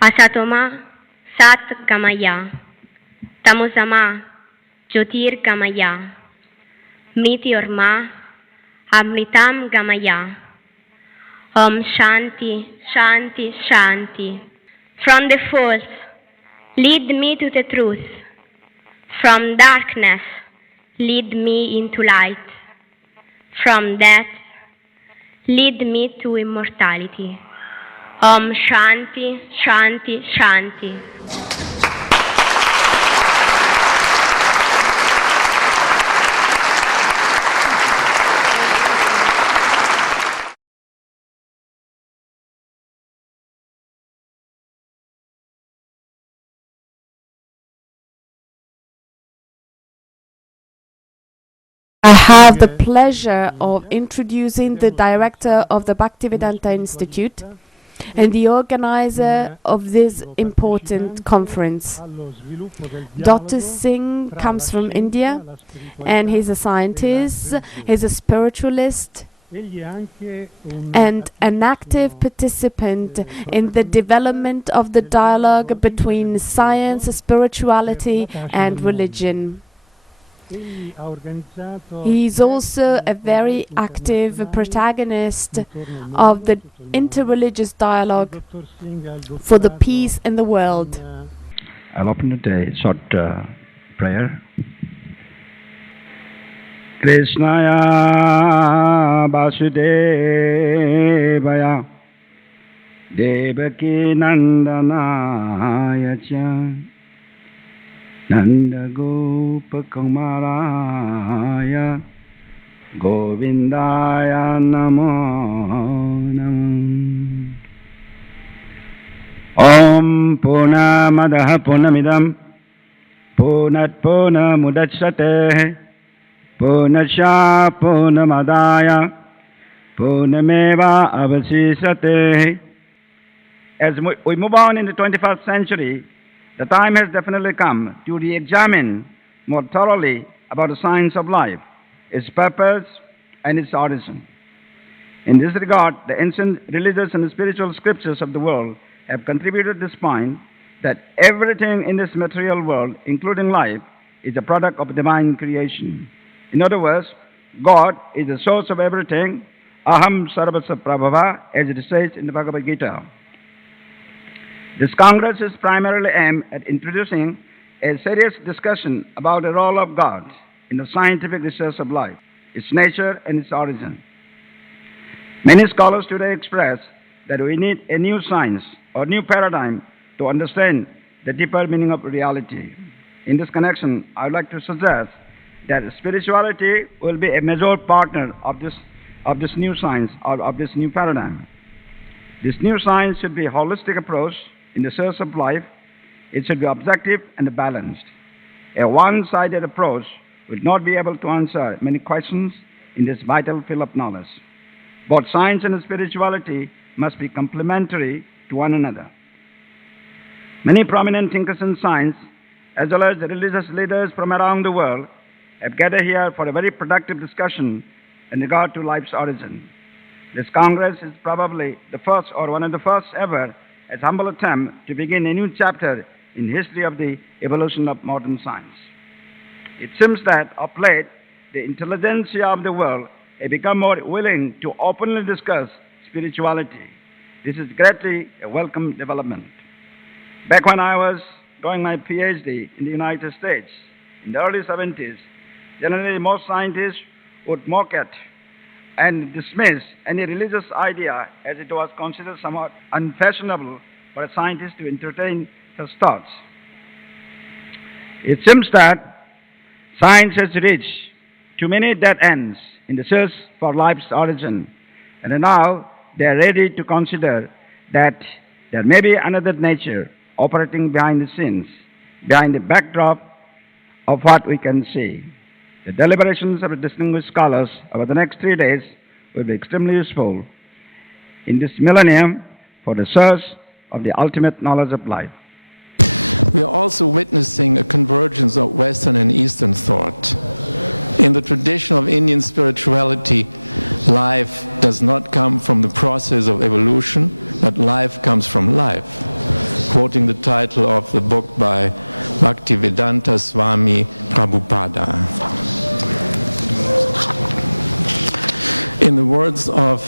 Asatoma Sat Gamaya, Tamosama Jyotir Gamaya, Mrityorma Amritam Gamaya. Om Shanti, Shanti, Shanti. From the force, lead me to the truth. From darkness, lead me into light. From death, lead me to immortality. Om Shanti, Shanti, Shanti. I have the pleasure of introducing the director of the Bhaktivedanta Institute and the organizer of this important conference. Dr. Singh comes from India and he's a scientist, he's a spiritualist and an active participant in the development of the dialogue between science, spirituality and religion. He is also a very active protagonist of the interreligious dialogue for the peace in the world. I'll open with a short prayer. Krishnaya Vasudevaya Devaki Nandanaya Cha Nanda Gopa Kumaraya Govindaya Namo Namo Om Purnamadaha Purnamidam Purnat Purnamudachyate Purnasya Purnamadaya Purnameva Avasisate. As we move on in the 21st century, the time has definitely come to re-examine more thoroughly about the science of life, its purpose and its origin. In this regard, the ancient religious and spiritual scriptures of the world have contributed this point that everything in this material world, including life, is a product of divine creation. In other words, God is the source of everything, Aham Sarvasya Prabhava, as it says in the Bhagavad Gita. This Congress is primarily aimed at introducing a serious discussion about the role of God in the scientific research of life, its nature and its origin. Many scholars today express that we need a new science or new paradigm to understand the deeper meaning of reality. In this connection, I would like to suggest that spirituality will be a major partner of this new science or of this new paradigm. This new science should be a holistic approach in the search of life. It should be objective and balanced. A one-sided approach will not be able to answer many questions in this vital field of knowledge. Both science and spirituality must be complementary to one another. Many prominent thinkers in science, as well as religious leaders from around the world, have gathered here for a very productive discussion in regard to life's origin. This Congress is probably the first or one of the first ever as humble attempt to begin a new chapter in the history of the evolution of modern science. It seems that of late, the intelligentsia of the world have become more willing to openly discuss spirituality. This is greatly a welcome development. Back when I was doing my PhD in the United States, in the early 70s, generally most scientists would mock at and dismiss any religious idea as it was considered somewhat unfashionable for a scientist to entertain such thoughts. It seems that science has reached too many dead ends in the search for life's origin, and now they are ready to consider that there may be another nature operating behind the scenes, behind the backdrop of what we can see. The deliberations of the distinguished scholars over the next 3 days will be extremely useful in this millennium for the search of the ultimate knowledge of life. We are also witnessing a convergence of Western and Eastern thought. In the tradition of Indian spirituality, life does not come from the process of evolution, but life comes from life. quoting the title of the book by Bhaktivedanta Swami Prabhupada. In the words of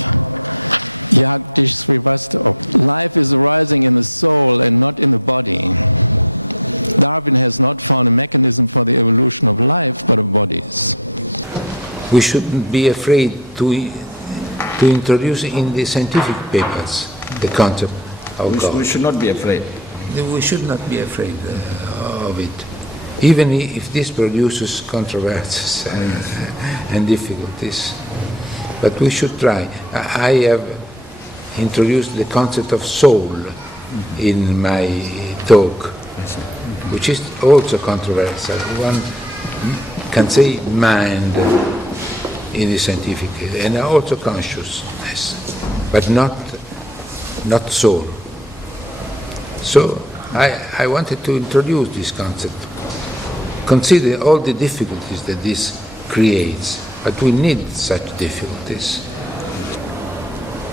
Jagdish Srivastava, life is arising in the soul and not in the body. Darwin has not found a mechanism for the evolution of life, but of bodies. We shouldn't be afraid to introduce in the scientific papers the concept of God. We should not be afraid. We should not be afraid of it, even if this produces controversies and difficulties. But we should try. I have introduced the concept of soul in my talk, which is also controversial. One can say mind in the scientific, and also consciousness, but not soul. So I wanted to introduce this concept, consider all the difficulties that this creates, but we need such difficulties.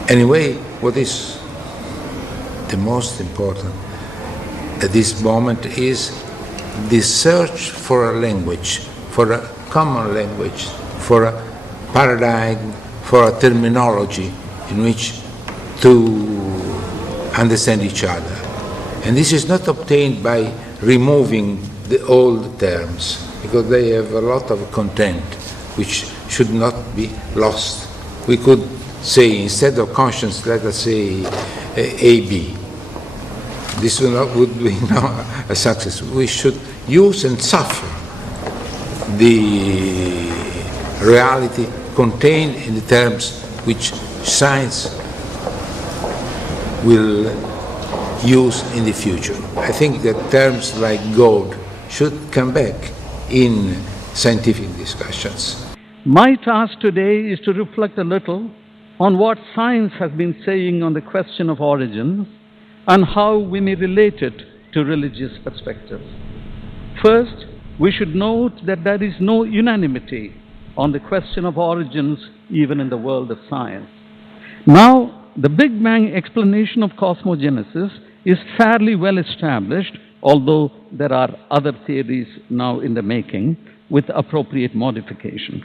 Anyway, what is the most important at this moment is the search for a language, for a common language, for a paradigm, for a terminology in which to understand each other. And this is not obtained by removing the old terms, because they have a lot of content which should not be lost. We could say, instead of conscience, let us say AB. This would be a success. We should use and suffer the reality contained in the terms which science will use in the future. I think that terms like God should come back in scientific discussions. My task today is to reflect a little on what science has been saying on the question of origins and how we may relate it to religious perspectives. First, we should note that there is no unanimity on the question of origins even in the world of science. Now, the Big Bang explanation of cosmogenesis is fairly well established, although there are other theories now in the making with appropriate modification.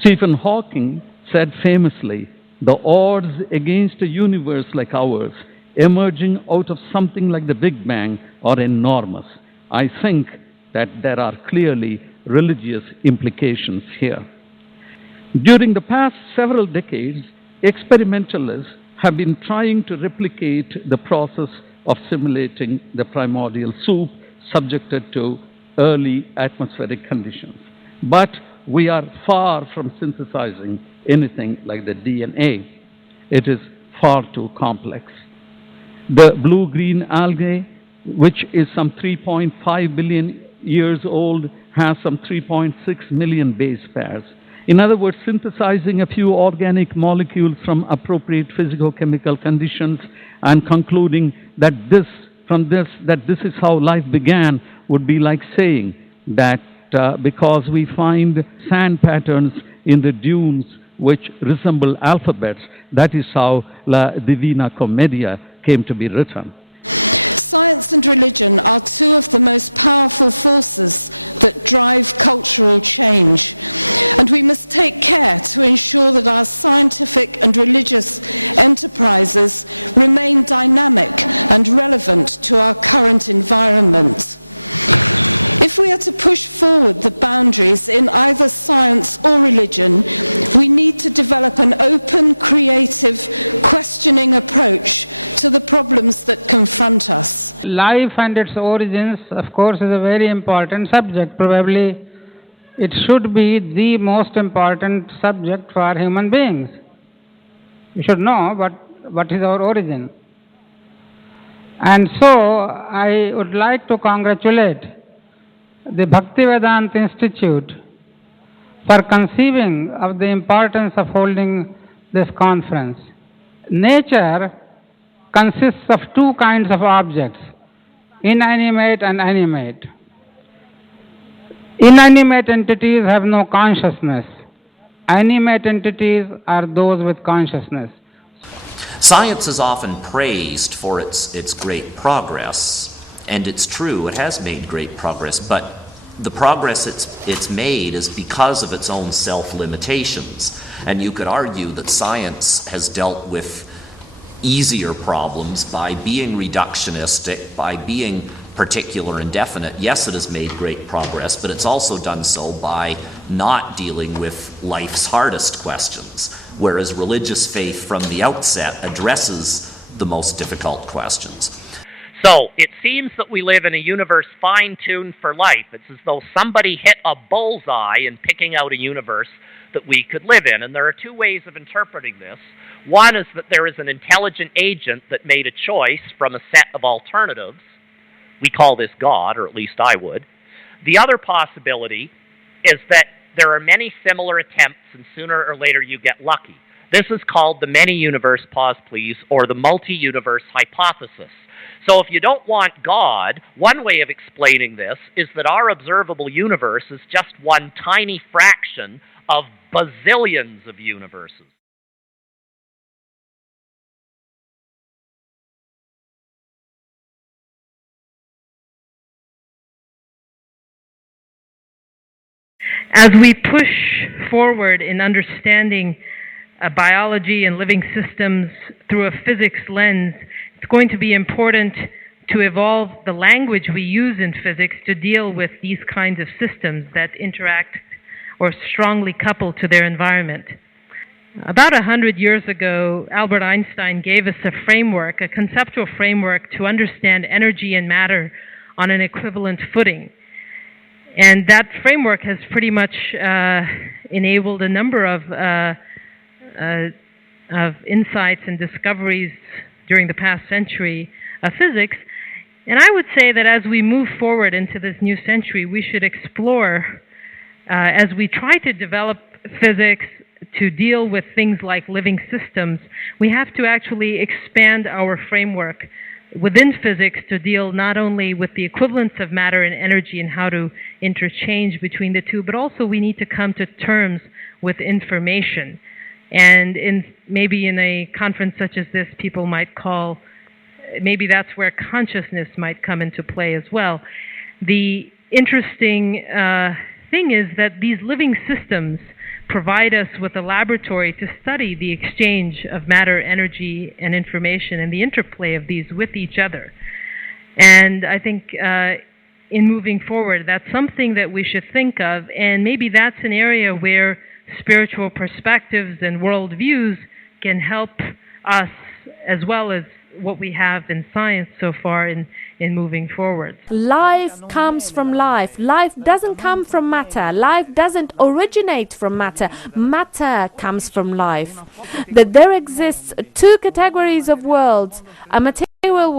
Stephen Hawking said famously, "The odds against a universe like ours emerging out of something like the Big Bang are enormous." I think that there are clearly religious implications here. During the past several decades, experimentalists have been trying to replicate the process of simulating the primordial soup subjected to early atmospheric conditions. But we are far from synthesizing anything like the DNA. It is far too complex. The blue-green algae, which is some 3.5 billion years old, has some 3.6 million base pairs. In other words, synthesizing a few organic molecules from appropriate physicochemical conditions and concluding that this is how life began would be like saying that because we find sand patterns in the dunes which resemble alphabets, that is how La Divina Commedia came to be written. Science and religion are two of the most powerful forces that drive cultural change, and we must take care to ensure that our scientific and religious enterprises remain dynamic and relevant to our current environment. If we are to push forward the boundaries in either science or religion, we need to develop an open, creative, questioning approach to the problems that confront us. Life and its origins, of course, is a very important subject. Probably it should be the most important subject for human beings. We should know what is our origin. And so I would like to congratulate the Bhaktivedanta Institute for conceiving of the importance of holding this conference. Nature consists of two kinds of objects, inanimate and animate. Inanimate entities have no consciousness. Animate entities are those with consciousness. Science is often praised for its great progress, and it's true, it has made great progress, but the progress it's made is because of its own self-limitations. And you could argue that science has dealt with easier problems by being reductionistic, by being particular and definite. Yes, it has made great progress, but it's also done so by not dealing with life's hardest questions, whereas religious faith from the outset addresses the most difficult questions. So it seems that we live in a universe fine-tuned for life. It's as though somebody hit a bullseye in picking out a universe that we could live in. And there are two ways of interpreting this. One is that there is an intelligent agent that made a choice from a set of alternatives. We call this God, or at least I would. The other possibility is that there are many similar attempts, and sooner or later you get lucky. This is called the many-universe, pause please, or the multi-universe hypothesis. So if you don't want God, one way of explaining this is that our observable universe is just one tiny fraction of bazillions of universes. As we push forward in understanding biology and living systems through a physics lens, it's going to be important to evolve the language we use in physics to deal with these kinds of systems that interact or strongly couple to their environment. About 100 years ago, Albert Einstein gave us a framework, a conceptual framework to understand energy and matter on an equivalent footing. And that framework has pretty much enabled a number of insights and discoveries during the past century of physics. And I would say that as we move forward into this new century, we should explore, as we try to develop physics to deal with things like living systems, we have to actually expand our framework within physics to deal not only with the equivalence of matter and energy and how to interchange between the two, but also we need to come to terms with information. And maybe in a conference such as this, people might call, maybe that's where consciousness might come into play as well. The interesting thing is that these living systems provide us with a laboratory to study the exchange of matter, energy, and information and the interplay of these with each other. And I think in moving forward, that's something that we should think of, and maybe that's an area where spiritual perspectives and worldviews can help us as well as what we have in science so far in moving forward. Life comes from life. Life doesn't come from matter. Life doesn't originate from matter. Matter comes from life. That there exists two categories of worlds, a material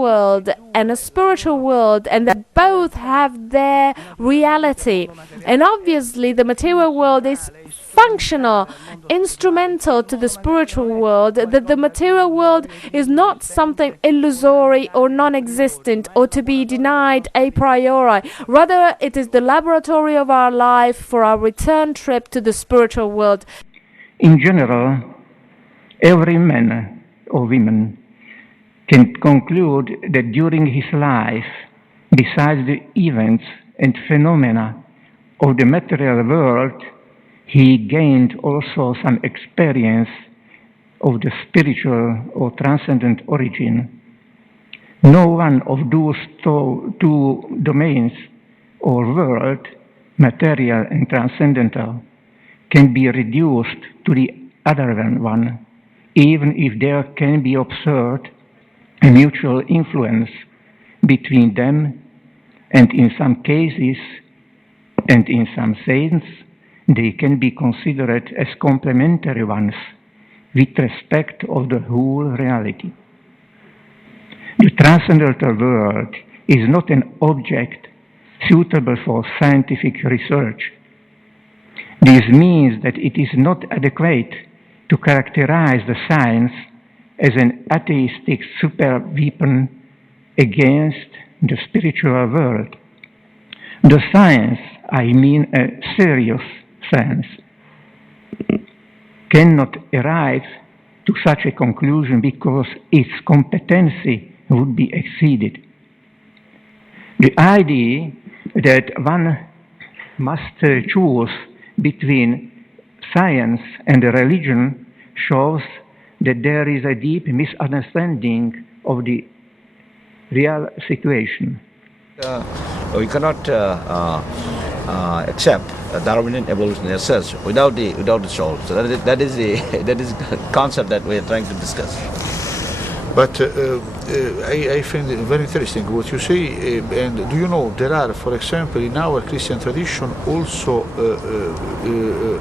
world and a spiritual world, and that both have their reality. And obviously the material world is functional, instrumental to the spiritual world, that the material world is not something illusory or non-existent or to be denied a priori. Rather, it is the laboratory of our life for our return trip to the spiritual world. In general, every man or woman can conclude that during his life, besides the events and phenomena of the material world, he gained also some experience of the spiritual or transcendent origin. No one of those two domains or world, material and transcendental, can be reduced to the other one, even if there can be observed a mutual influence between them, and in some cases and in some sense, they can be considered as complementary ones with respect of the whole reality. The transcendental world is not an object suitable for scientific research. This means that it is not adequate to characterize the science as an atheistic super weapon against the spiritual world. The science, I mean a serious science, cannot arrive to such a conclusion because its competency would be exceeded. The idea that one must choose between science and religion shows that there is a deep misunderstanding of the real situation. We cannot accept Darwinian evolution as such without the soul. So that is the concept that we are trying to discuss. But I find it very interesting what you say, and do you know there are, for example, in our Christian tradition also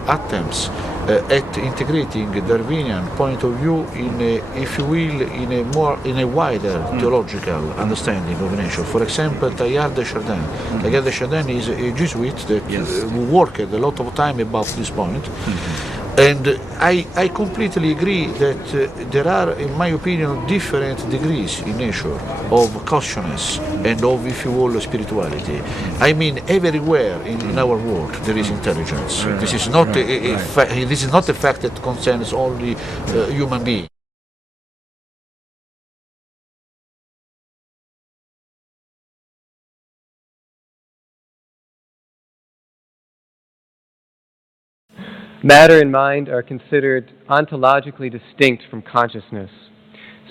attempts at integrating the Darwinian point of view in a, if you will, in a wider theological understanding of nature. For example, Teilhard de Chardin. Teilhard de Chardin is a Jesuit that worked a lot of time about this point. And I completely agree that there are, in my opinion, different degrees in nature of consciousness and of, if you will, spirituality. I mean, everywhere in our world there is intelligence. This is not a fact that concerns only human beings. Matter and mind are considered ontologically distinct from consciousness.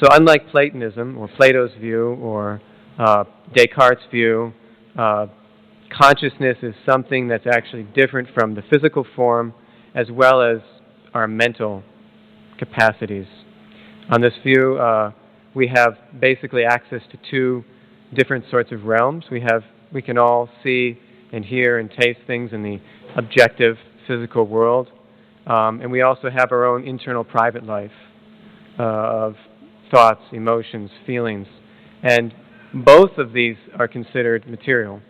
So unlike Platonism, or Plato's view, or Descartes' view, consciousness is something that's actually different from the physical form as well as our mental capacities. On this view, we have basically access to two different sorts of realms. We can all see and hear and taste things in the objective physical world. And we also have our own internal private life of thoughts, emotions, feelings. And both of these are considered material.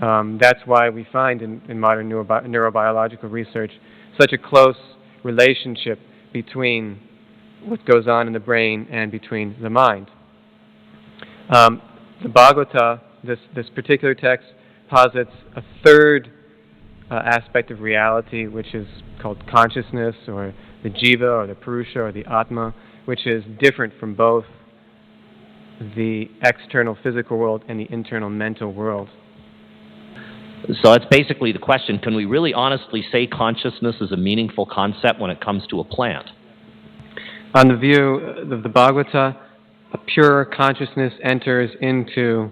That's why we find in modern neurobiological research such a close relationship between what goes on in the brain and between the mind. The Bhagavata, this particular text, posits a third aspect of reality, which is called consciousness, or the jiva, or the purusha, or the atma, which is different from both the external physical world and the internal mental world. So that's basically the question. Can we really honestly say consciousness is a meaningful concept when it comes to a plant? On the view of the Bhagavata, a pure consciousness enters into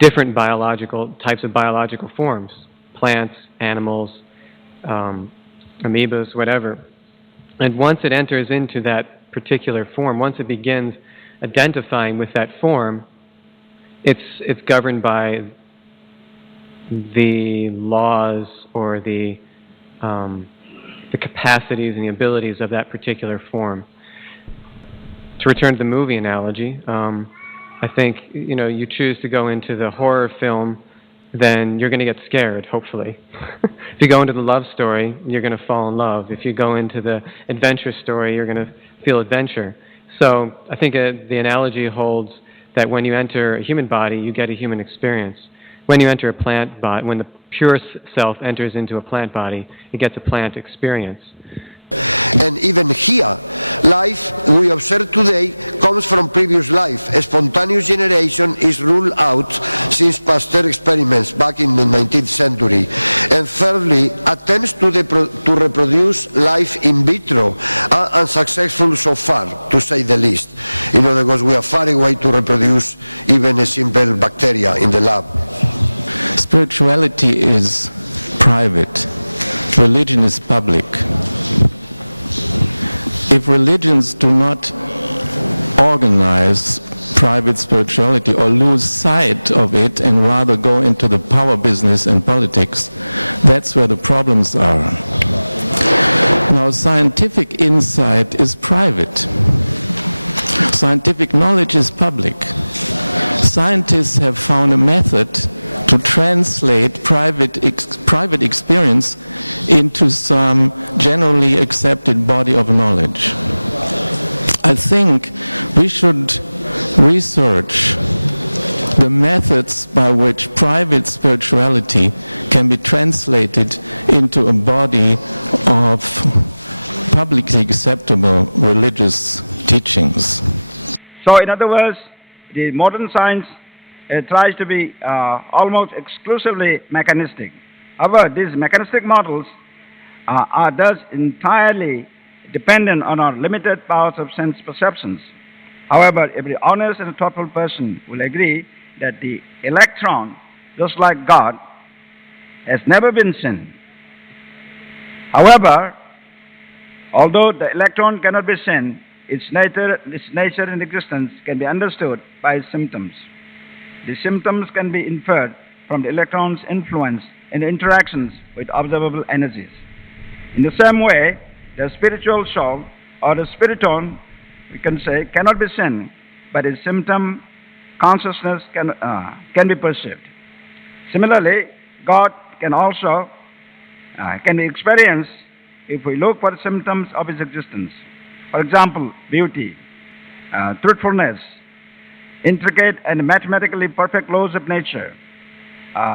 different types of biological forms, plants, animals, amoebas, whatever. And once it enters into that particular form, once it begins identifying with that form, it's governed by the laws or the capacities and the abilities of that particular form. To return to the movie analogy, I think, you choose to go into the horror film, then you're going to get scared, hopefully. If you go into the love story, you're going to fall in love. If you go into the adventure story, you're going to feel adventure. So I think the analogy holds that when you enter a human body, you get a human experience. When you enter a plant body, when the pure self enters into a plant body, it gets a plant experience. And even here, life we observe today comes from previous life. A spontaneous generation is ruled out since Pasteur experiments back in the 19th century. And thirdly, attempts to reproduce life in vitro are unsuccessful so far, to say the least. In other words, we are far away to reproduce even a simple bacteria in the lab. Spirituality is private. Religion is public. If religions do not organize private spirituality or lose sight of it and rather go into the power business and politics, that's where the problems are. Now, scientific insight is private. Scientific knowledge is public. Scientists have found a method to translate private experience into some generally accepted body of knowledge. I think we should research the methods by which private spirituality can be translated into a body of publicly acceptable religious teachings. So, in other words, the modern science tries to be almost exclusively mechanistic. However, these mechanistic models are thus entirely dependent on our limited powers of sense perceptions. However, every honest and thoughtful person will agree that the electron, just like God, has never been seen. However, although the electron cannot be seen, its nature and existence can be understood by its symptoms. The symptoms can be inferred from the electron's influence and interactions with observable energies. In the same way, the spiritual soul, or the spiriton, we can say, cannot be seen, but its symptom consciousness can be perceived. Similarly, God can also can be experienced if we look for the symptoms of His existence. For example, beauty, truthfulness, intricate and mathematically perfect laws of nature,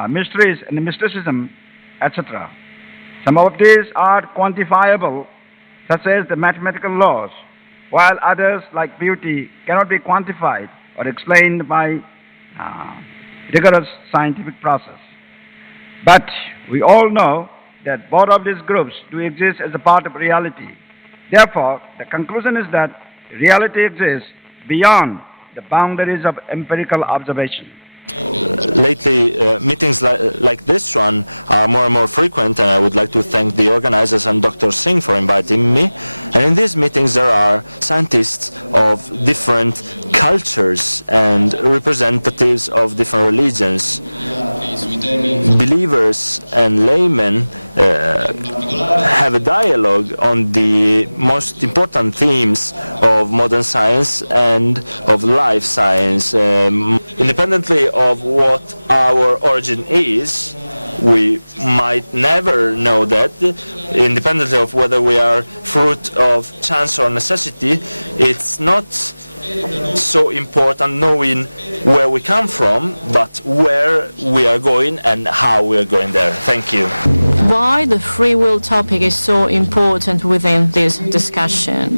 mysteries and mysticism, etc. Some of these are quantifiable, such as the mathematical laws, while others, like beauty, cannot be quantified or explained by rigorous scientific process. But we all know that both of these groups do exist as a part of reality. Therefore, the conclusion is that reality exists beyond the boundaries of empirical observation. Lately, meetings like this one are more and more frequent, and I would like to thank the organizers and Dr. Singh for inviting me. And in these meetings there are scientists of different cultures and representatives of different religions. Believers and laymen have a dialogue on the most important themes of modern science and of life science. Independently of what our origin is, we might never know that. Independently of whether we are fruit of chance or necessity, it's not so important knowing where we come from, but where we are going and how we are going there. Thank you. Why the free will topic is so important within this discussion?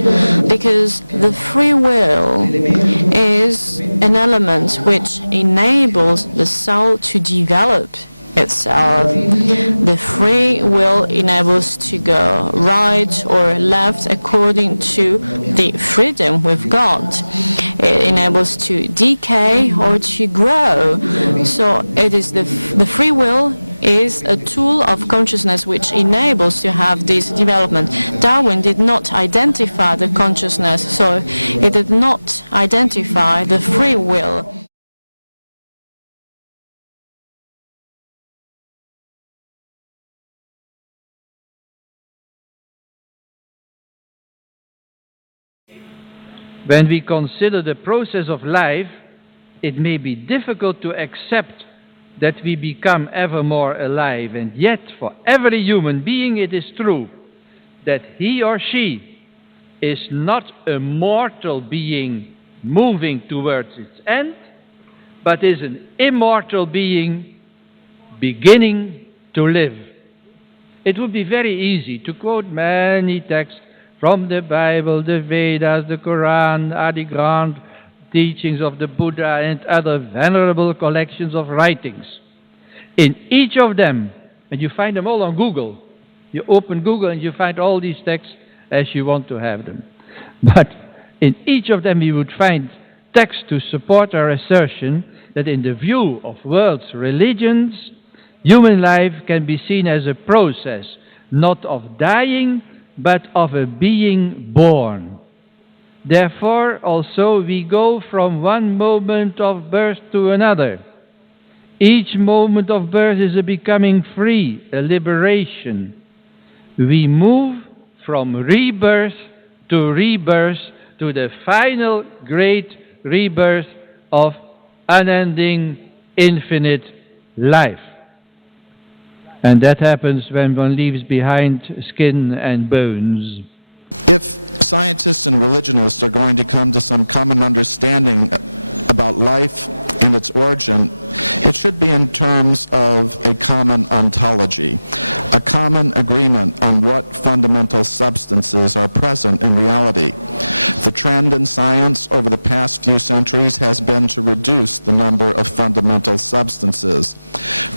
Because the free will is an element which enables the soul to develop itself. The free will enables to go right or left according to the freedom we've got. It enables to decay or to grow. So it is the free will is a tool of consciousness which enables to have this development. Darwin did not identify the consciousness, so it did not identify the free will. When we consider the process of life, it may be difficult to accept that we become ever more alive, and yet for every human being it is true that he or she is not a mortal being moving towards its end, but is an immortal being beginning to live. It would be very easy to quote many texts from the Bible, the Vedas, the Quran, Adi Granth, teachings of the Buddha and other venerable collections of writings. In each of them, and you find them all on Google, you open Google and you find all these texts as you want to have them. But in each of them you would find texts to support our assertion that in the view of world's religions, human life can be seen as a process, not of dying, but of a being born. Therefore, also, we go from one moment of birth to another. Each moment of birth is a becoming free, a liberation. We move from rebirth to the final great rebirth of unending, infinite life. And that happens when one leaves behind skin and bones. If scientists and religionists are going to come to some common understanding about life and its origin, it should be in terms of a common ontology, a common agreement on what fundamental substances are present in reality. The trend in science over the past few centuries has been to reduce the number of fundamental substances.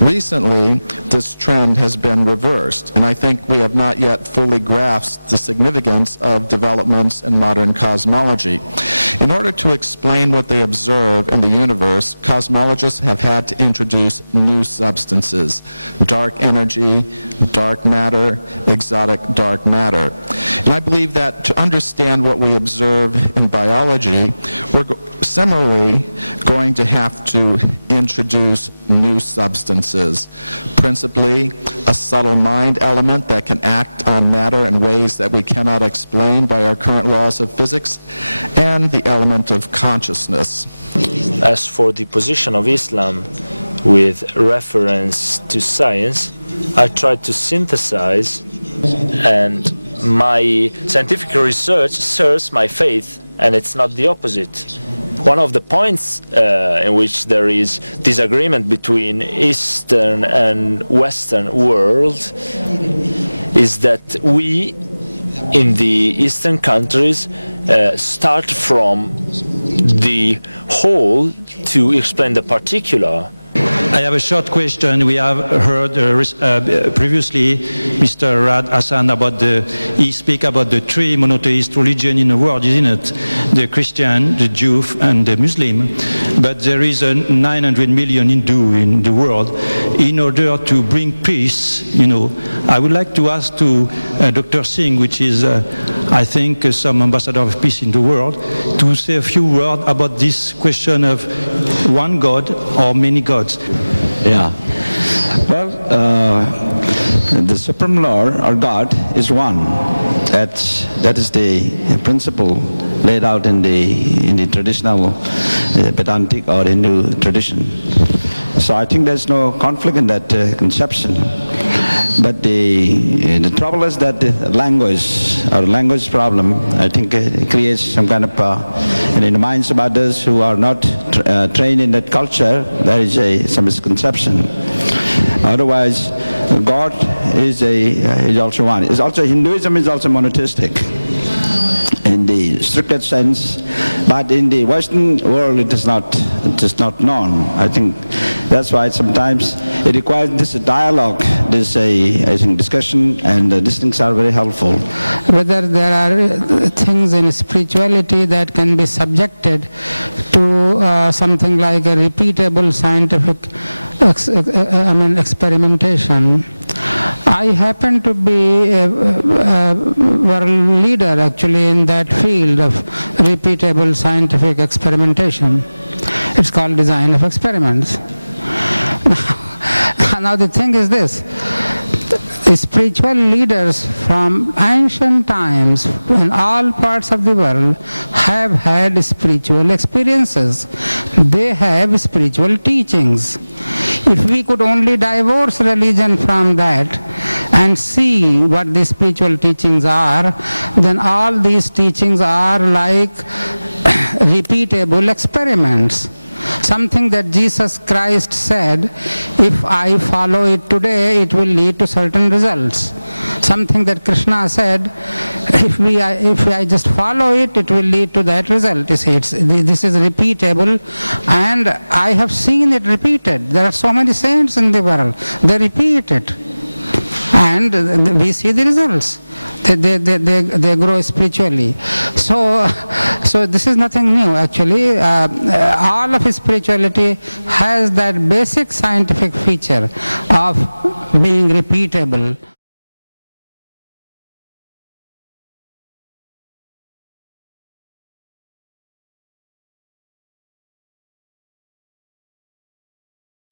Recently, this trend has been reversed, and I think we have not yet fully grasped the significance of developments in modern cosmology. In order to explain what they observe in the universe, cosmologists have had to introduce new substances: dark energy, dark matter, exotic dark matter. And I believe that to understand what we observe in biology, we're similarly going to have to introduce new substances, principally a subtle mind element that can act on matter in ways that we cannot explain by our current laws of physics, and the element of consciousness. As for the position of Islam with reference to science, I tried to synthesize, and my scientific research serves my faith, and it's not the opposite. One of the points in which there is disagreement between Eastern and Western world is that we, in the Eastern countries, start from the whole to explain the particular. I have a short question. We have heard previously Mr. Rad Hassan he speak about the three monotheist religions in the world, isn't it? The Christian, the Jew, and the Muslim. But there is 900 million Hindu in the world. In order to bring peace, I would like to ask to Dr. Singh, which is, I think, some ambassador of peace in the world, to say a few words about this question of one God or many gods. Yeah. Well, the Supreme Lord or God is one. That is the principle laid out in the traditional Vedantic or Hindu tradition. So I think there's no conflict in that conception. But the trouble is that the language problem, I think it creates some kind of, in the minds of others who are not trained in that culture, there is some misconception. Otherwise, God is also one. It's also Hinduism is also monotheistic in the strictest sense, but in the Western world it is not known. I think that's why sometimes it requires this dialogue, this I think discussion, and these things are very helpful. Whether there are things in spirituality that can be subjected to something like a repeatable scientific experimentation. I happen to be a world leader actually in that field of repeatable scientific experimentation. It's called design of experiments. Now the thing is this, spiritual leaders from ancient times in all parts of the world have had spiritual experiences. They have spiritual teachings. If we could only divorce religion from that and see what the spiritual teachings are, then all these teachings are like repeatable experiments. Something that Jesus Christ said, if I follow it today, it will lead to certain results. Something that Krishna said, if I just follow it, it will lead to that result. You see, this is repeatable, and I have seen it repeated. There are so many saints in the world. They repeat it, and we see the results. They grow spiritually. So this is nothing new actually. All of spirituality has that basic scientific feature of being repeatable.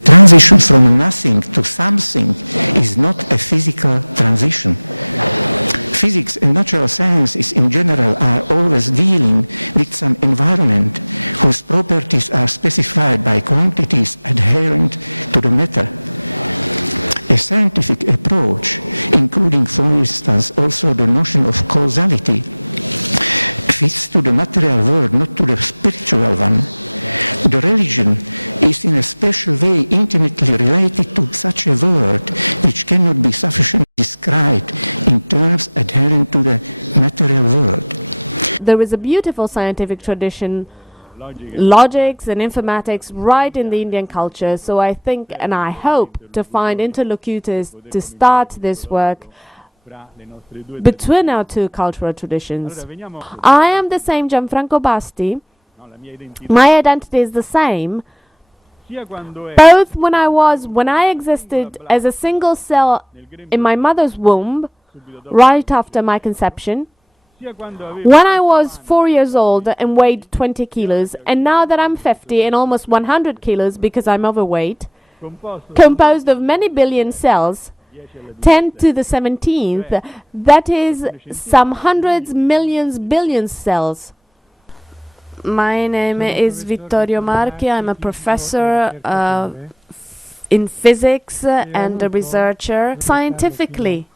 Transition from nothing to something is not a physical transition. Physics and natural sciences in general are always dealing with some environment whose properties are specified by quantities adherent to the matter. A scientific approach, including, for instance, also the notion of causality, fits to the material world, not to the spiritual one. the religion is in a special way intimately related to such a world which cannot be sufficiently described in terms adhering to the material world. There is a beautiful scientific tradition, logics and informatics right in the Indian culture, so I think and I hope to find interlocutors to start this work between our two cultural traditions. I am the same Gianfranco Basti. My identity is the same, both when I existed as a single cell in my mother's womb, right after my conception, when I was 4 years old and weighed 20 kilos, and now that I'm 50 and almost 100 kilos because I'm overweight, composed of many billion cells, 10 to the 17th, that is some hundreds, millions, billions cells. My name is Vittorio Marchi. I'm a professor in physics and a researcher scientifically.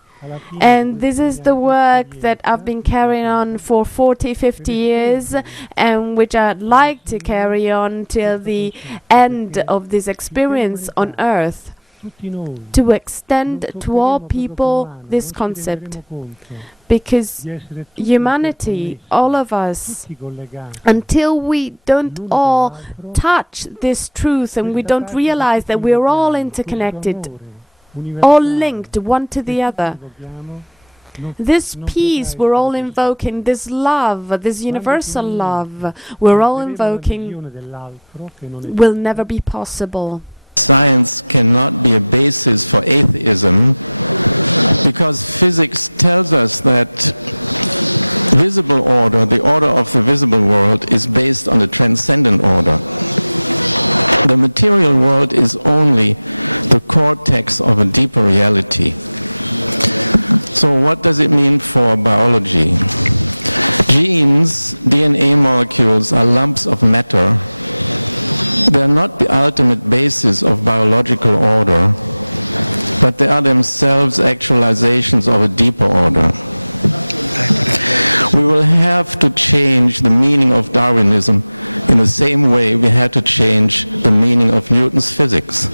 And this is the work that I've been carrying on for 40, 50 years, and which I'd like to carry on till the end of this experience on Earth, to extend to all people this concept. Because humanity, all of us, until we don't all touch this truth and we don't realize that we're all interconnected, all linked one to the other, this peace we're all invoking, this love, this universal love we're all invoking, will never be possible. Science cannot be a basis for atheism, because physics tells us that visible order, the order of the visible world, is based on a transcendent order. The material world is only the cortex of a deeper reality. So what does it mean for biology? Genes, DNA molecules, are lumps of matter. They are not the ultimate basis of biological order, but they are themselves actualizations of a deeper order. We will have to change the meaning of Darwinism in the same way we had to change the meaning of Newton's physics.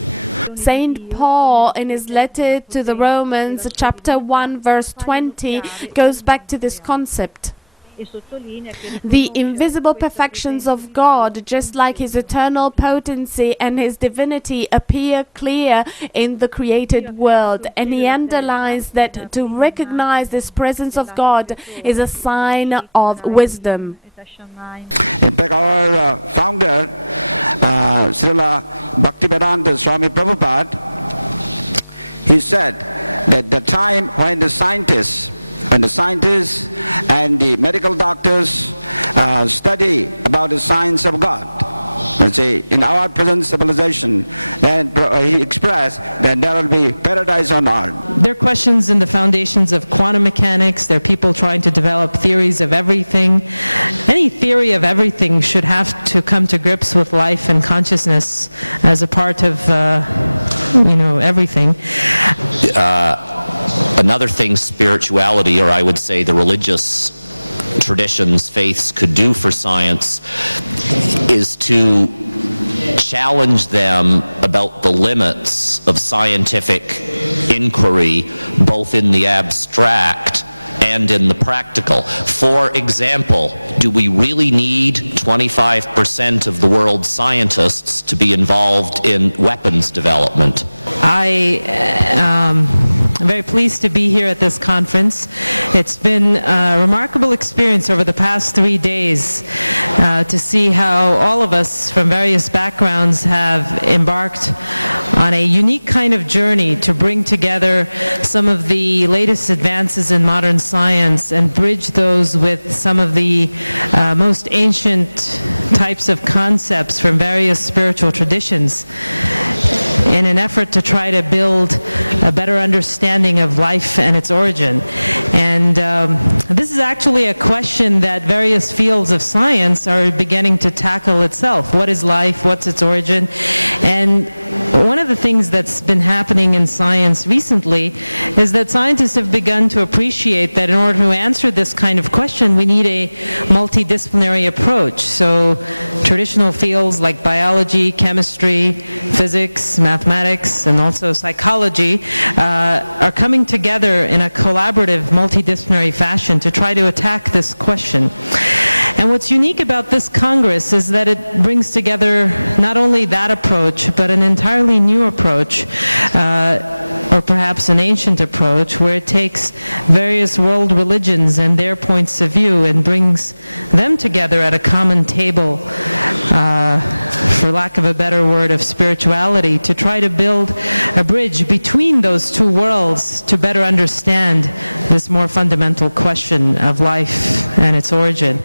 Saint Paul, in his letter to the Romans, chapter 1, verse 20, goes back to this concept. The invisible perfections of God, just like his eternal potency and his divinity, appear clear in the created world. And he underlines that to recognize this presence of God is a sign of wisdom. In fact, our founder, Srila Bhaktivedanta Swami Prabhupada, he said that the time when the scientists and the medical doctors study about the science of God, let's say in our present civilization, then he expressed that there will be paradise on earth. There are questions in the foundations of quantum mechanics. There are people trying to develop theories of everything. Any theory of everything should have to come to grips with life and consciousness as a part of, everything. Another thing spirituality, or I would say the religious traditions, faiths could do for science is to challenge them about the limits of scientific inquiry, both in the abstract and in the practical. For example, do we really need 25% of the world's scientists to be involved in weapons development? I'm very pleased to be here at this conference. It's been a remarkable experience over the past 3 days to see how all of us from various backgrounds have embarked on a unique kind of journey to bring together some of the latest advances in modern science and bridge those with some of the most ancient types of concepts from various spiritual traditions. in an effort to try to build a better understanding of life and its origin. And this is actually a question that various fields of science are beginning to tackle itself. What is life? What's its origin? And one of the things that's been happening in science recently is that scientists have begun to appreciate that in order to answer this kind of question, we need a multidisciplinary approach. So traditional fields like biology, chemistry, physics, mathematics, and also psychology are coming together in a collaborative, multidisciplinary fashion to try to attack this question. And what's unique about this Congress is that it brings together not only that approach, but an entirely new approach, or perhaps an ancient approach, where it takes various world religions and their points of view and brings them together at a common table, for lack of a better word, of spirituality, to try to build a bridge between those two worlds to better understand this more fundamental question of life and its origin.